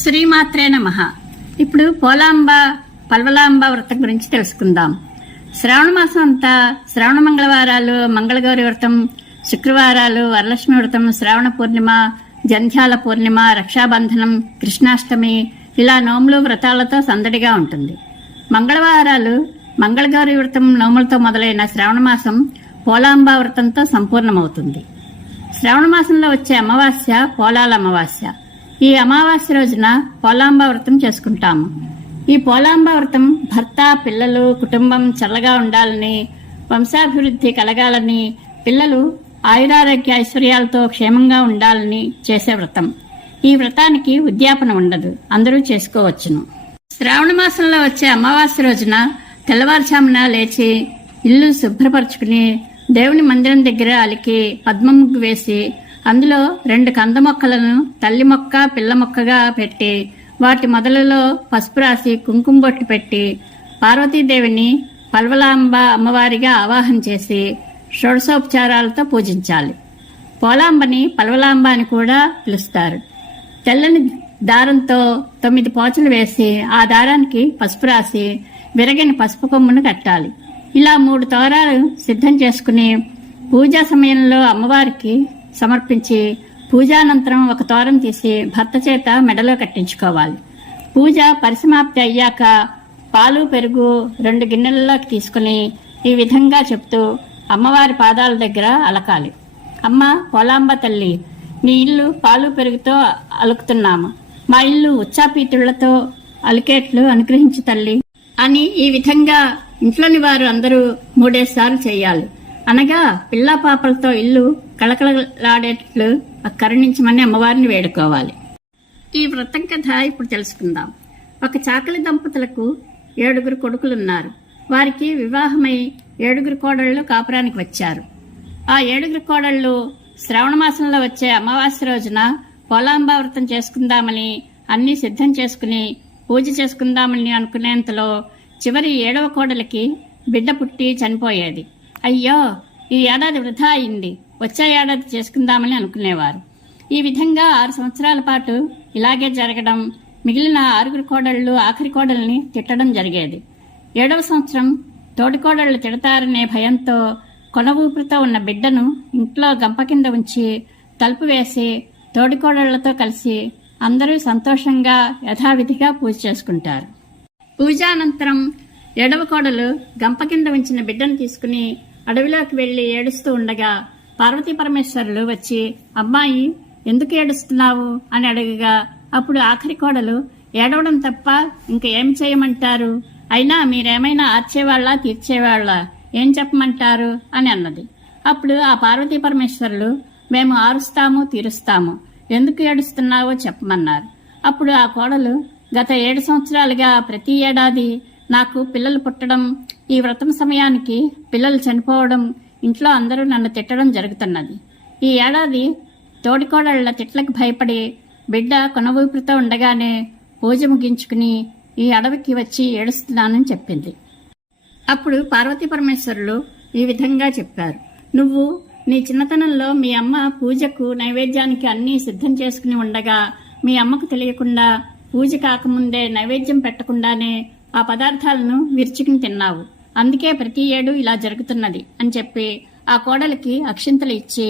శ్రీమాత్రే నమః. ఇప్పుడు పోలాంబ పల్వలాంబ వ్రతం గురించి తెలుసుకుందాం. శ్రావణ మాసం అంతా శ్రావణ మంగళవారాలు, మంగళగౌరి వ్రతం, శుక్రవారాలు, వరలక్ష్మి వ్రతం, శ్రావణ పూర్ణిమ, జంధ్యాల పూర్ణిమ, రక్షాబంధనం, కృష్ణాష్టమి ఇలా నోములు వ్రతాలతో సందడిగా ఉంటుంది. మంగళవారాలు మంగళగౌరి వ్రతం నోములతో మొదలైన శ్రావణ మాసం పోలాంబ వ్రతంతో సంపూర్ణమవుతుంది. శ్రావణ మాసంలో వచ్చే అమావాస్య పోలాల అమావాస్య. ఈ అమావాస్య రోజున పోలాంబ వ్రతం చేసుకుంటాము. ఈ పోలాంబ వ్రతం భర్త, పిల్లలు, కుటుంబం చల్లగా ఉండాలని, వంశాభివృద్ధి కలగాలని, పిల్లలు ఆయురారోగ్య ఐశ్వర్యాలతో క్షేమంగా ఉండాలని చేసే వ్రతం. ఈ వ్రతానికి ఉద్యాపన ఉండదు, అందరూ చేసుకోవచ్చును. శ్రావణ మాసంలో వచ్చే అమావాస్య రోజున తెల్లవారుజామున లేచి ఇల్లు శుభ్రపరచుకుని దేవుని మందిరం దగ్గర అలికి పద్మ ముగ్గు వేసి అందులో 2 కంద మొక్కలను తల్లి మొక్క పిల్ల మొక్కగా పెట్టి వాటి మొదలలో పసుపు రాసి కుంకుమ బొట్టు పెట్టి పార్వతీదేవిని పల్వలాంబ అమ్మవారిగా ఆవాహన చేసి షోడశోపచారాలతో పూజించాలి. పోలాంబని పల్వలాంబ అని కూడా పిలుస్తారు. తెల్లని దారంతో 9 పోచలు వేసి ఆ దారానికి పసుపు రాసి విరగిన పసుపు కొమ్మును కట్టాలి. ఇలా 3 తోరాలు సిద్ధం చేసుకుని పూజా సమయంలో అమ్మవారికి సమర్పించి పూజానంతరం 1 తోరం తీసి భర్త చేత మెడలో కట్టించుకోవాలి. పూజ పరిసమాప్తి అయ్యాక పాలు, పెరుగు 2 గిన్నెలలోకి తీసుకుని ఈ విధంగా చెప్తూ అమ్మవారి పాదాల దగ్గర అలకాలి. అమ్మ పోలాంబ తల్లి, నీ ఇల్లు పాలు పెరుగుతో అలుకుతున్నాము. మా ఇల్లు ఉచ్చాపీతుళ్లతో అలికేట్లు అనుగ్రహించు తల్లి అని ఈ విధంగా ఇంట్లోని వారు అందరూ 3 సార్లు చేయాలి. అనగా పిల్లా పాపలతో ఇల్లు కళకళలాడేట్లు కరుణించమని అమ్మవారిని వేడుకోవాలి. ఈ వ్రతం కథ ఇప్పుడు తెలుసుకుందాం. ఒక చాకలి దంపతులకు 7 కొడుకులున్నారు. వారికి వివాహమై 7 కోడళ్లు కాపురానికి వచ్చారు. ఆ 7 కోడళ్లు శ్రావణ మాసంలో వచ్చే అమావాస్య రోజున పోలాంబ వ్రతం చేసుకుందామని అన్నీ సిద్ధం చేసుకుని పూజ చేసుకుందామని అనుకునేంతలో చివరి 7వ కోడలికి బిడ్డ పుట్టి చనిపోయేది. అయ్యో, ఈ ఏడాది వృధా అయింది, వచ్చే ఏడాది చేసుకుందామని అనుకునేవారు. ఈ విధంగా 6 సంవత్సరాల పాటు ఇలాగే జరగడం, మిగిలిన 6 కోడళ్లు ఆఖరి కోడల్ని తిట్టడం జరిగేది. 7వ సంవత్సరం తోడికోడళ్లు తిడతారనే భయంతో కొన ఊపిరితో ఉన్న బిడ్డను ఇంట్లో గంప కింద ఉంచి తలుపు వేసి తోడికోడళ్లతో కలిసి అందరూ సంతోషంగా యథావిధిగా పూజ చేసుకుంటారు. పూజానంతరం 7వ కోడలు గంప కింద ఉంచిన బిడ్డను తీసుకుని అడవిలోకి వెళ్లి ఏడుస్తూ ఉండగా పార్వతీ పరమేశ్వరులు వచ్చి, అమ్మాయి ఎందుకు ఏడుస్తున్నావు అని అడగగా అప్పుడు ఆఖరి కోడలు, ఏడవడం తప్ప ఇంక ఏం చేయమంటారు, అయినా మీరేమైనా ఆర్చేవాళ్ళ తీర్చేవాళ్ళ, ఏం చెప్పమంటారు అని అన్నది. అప్పుడు ఆ పార్వతీ పరమేశ్వరులు, మేము ఆరుస్తాము తీరుస్తాము, ఎందుకు ఏడుస్తున్నావో చెప్పమన్నారు. అప్పుడు ఆ కోడలు, గత 7 సంవత్సరాలుగా ప్రతి ఏడాది నాకు పిల్లలు పుట్టడం, ఈ వ్రతం సమయానికి పిల్లలు చనిపోవడం, ఇంట్లో అందరూ నన్ను తిట్టడం జరుగుతున్నది. ఈ ఏడాది తోడికోడళ్ల తిట్లకు భయపడి బిడ్డ కొన ఊపిరితో ఉండగానే పూజ ముగించుకుని ఈ అడవికి వచ్చి ఏడుస్తున్నానని చెప్పింది. అప్పుడు పార్వతీ పరమేశ్వరులు ఈ విధంగా చెప్పారు, నువ్వు నీ చిన్నతనంలో మీ అమ్మ పూజకు నైవేద్యానికి అన్నీ సిద్ధం చేసుకుని ఉండగా మీ అమ్మకు తెలియకుండా పూజ కాకముందే నైవేద్యం పెట్టకుండానే ఆ పదార్థాలను విరుచుకుని తిన్నావు. అందుకే ప్రతి ఏడు ఇలా జరుగుతున్నది అని చెప్పి ఆ కోడలికి అక్షింతలు ఇచ్చి,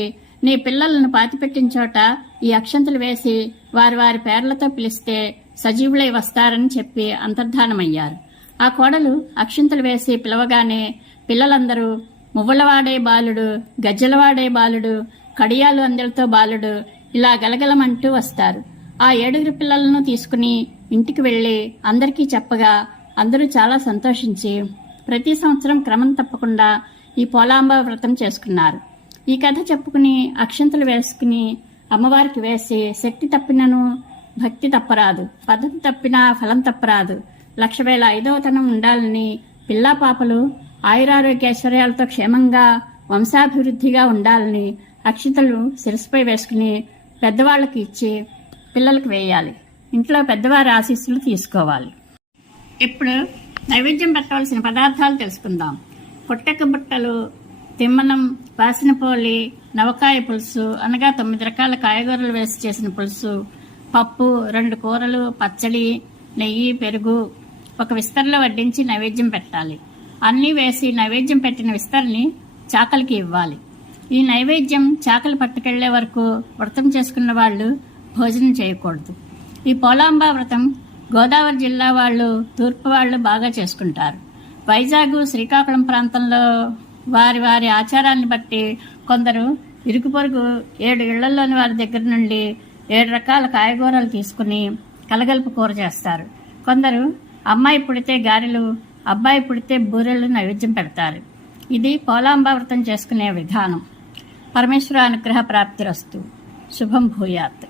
నీ పిల్లలను పాతిపెట్టిన చోట ఈ అక్షింతలు వేసి వారి వారి పేర్లతో పిలిస్తే సజీవులై వస్తారని చెప్పి అంతర్ధానమయ్యారు. ఆ కోడలు అక్షింతలు వేసి పిలవగానే పిల్లలందరూ మువ్వలవాడే బాలుడు, గజ్జలవాడే బాలుడు, కడియాలు అందెలతో బాలుడు ఇలా గలగలమంటూ వస్తారు. ఆ 7 పిల్లలను తీసుకుని ఇంటికి వెళ్లి అందరికీ చెప్పగా అందరూ చాలా సంతోషించి ప్రతి సంవత్సరం క్రమం తప్పకుండా ఈ పోలాంబ వ్రతం చేసుకున్నారు. ఈ కథ చెప్పుకుని అక్షంతలు వేసుకుని అమ్మవారికి వేసి, శక్తి తప్పినను భక్తి తప్పరాదు, పద్ధతి తప్పినా ఫలం తప్పరాదు, 1,05,000 ఉండాలని, పిల్లా పాపలు ఆయురారోగ్య ఐశ్వర్యాలతో క్షేమంగా వంశాభివృద్ధిగా ఉండాలని అక్షింతలు శిరస్సుపై వేసుకుని పెద్దవాళ్లకు ఇచ్చి పిల్లలకు వేయాలి. ఇంట్లో పెద్దవారి ఆశీస్సులు తీసుకోవాలి. ఇప్పుడు నైవేద్యం పెట్టవలసిన పదార్థాలు తెలుసుకుందాం. పొట్టక బుట్టలు, తిమ్మనం, వాసినపోలి, నవకాయ పులుసు అనగా 9 రకాల కాయగూరలు వేసి చేసిన పులుసు, పప్పు, 2 కూరలు, పచ్చడి, నెయ్యి, పెరుగు ఒక విస్తరలో వడ్డించి నైవేద్యం పెట్టాలి. అన్నీ వేసి నైవేద్యం పెట్టిన విస్తరని చాకలికి ఇవ్వాలి. ఈ నైవేద్యం చాకలి పట్టుకెళ్లే వరకు వ్రతం చేసుకున్న వాళ్ళు భోజనం చేయకూడదు. ఈ పోలాంబ వ్రతం గోదావరి జిల్లా వాళ్ళు, తూర్పు వాళ్ళు బాగా చేసుకుంటారు. వైజాగ్, శ్రీకాకుళం ప్రాంతంలో వారి వారి ఆచారాన్ని బట్టి కొందరు ఇరుగు పొరుగు 7 ఇళ్లలోని వారి దగ్గర నుండి 7 రకాల కాయగూరలు తీసుకుని కలగలుపు కూర చేస్తారు. కొందరు అమ్మాయి పుడితే గారెలు, అబ్బాయి పుడితే బూరెలు నైవేద్యం పెడతారు. ఇది పోలాంబ వ్రతం చేసుకునే విధానం. పరమేశ్వర అనుగ్రహ ప్రాప్తిరస్తు. శుభం భూయాత్.